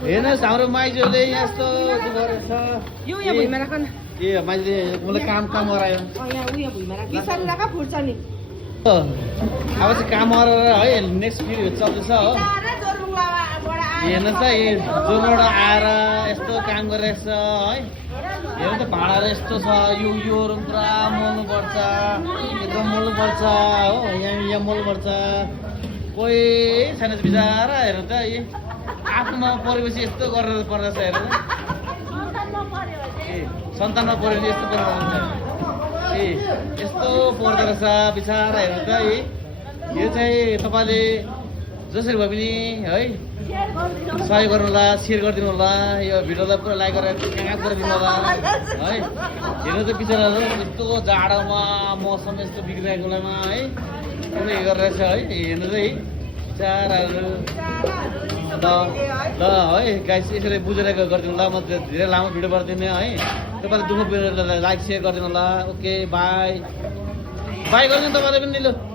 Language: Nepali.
हेर्नुहोस् हाम्रो माइजूले यहाँ यस्तो गरेछ यो यहाँ भुइँमा राख न ए माइजूले मलाई काम गरायो यहाँ उयो भुइँमा राख बिस्तारै राख फुट्छ नि अब चाहिँ काम गरेर है नेक्स्ट भिडियो चल्दैछ हो हेर्नुहोस् है जोरबाट आएर यस्तो काम गरिरहेछ है हेर्नु त भाँडाहरू यस्तो छ योहरू पुरा मोल्नुपर्छ एकदम मोल्नुपर्छ हो यहाँ मोल्नुपर्छ कोही छैन बिचरा हेर्नु त आफ्नोमा परेपछि यस्तो गरेर पर्दछ हेर्नु ए सन्तानमा पऱ्यो भने यस्तो पर्दछ ए यस्तो पर्दो रहेछ बिचरा हेर्नु त यो चाहिँ तपाईँले जसरी भए पनि है सहयोग गर्नु होला सेयर गरिदिनु होला यो भिडियोलाई पुरा लाइक गरेर कहाँ गरिदिनु होला है हेर्नु त बिचरा यस्तो जाडोमा मौसम यस्तो बिग्रिरहेको बेलामा है कुनै गरिरहेछ है हेर्नु त है बिचराहरू ल है गाइस यसरी बुझेर गरिदिनु होला म धेरै लामो भिडियो गरिदिने है तपाईँले दुःख लाइक सेयर गरिदिनु होला ओके बाई बाई गरिदिनु तपाईँले पनि ल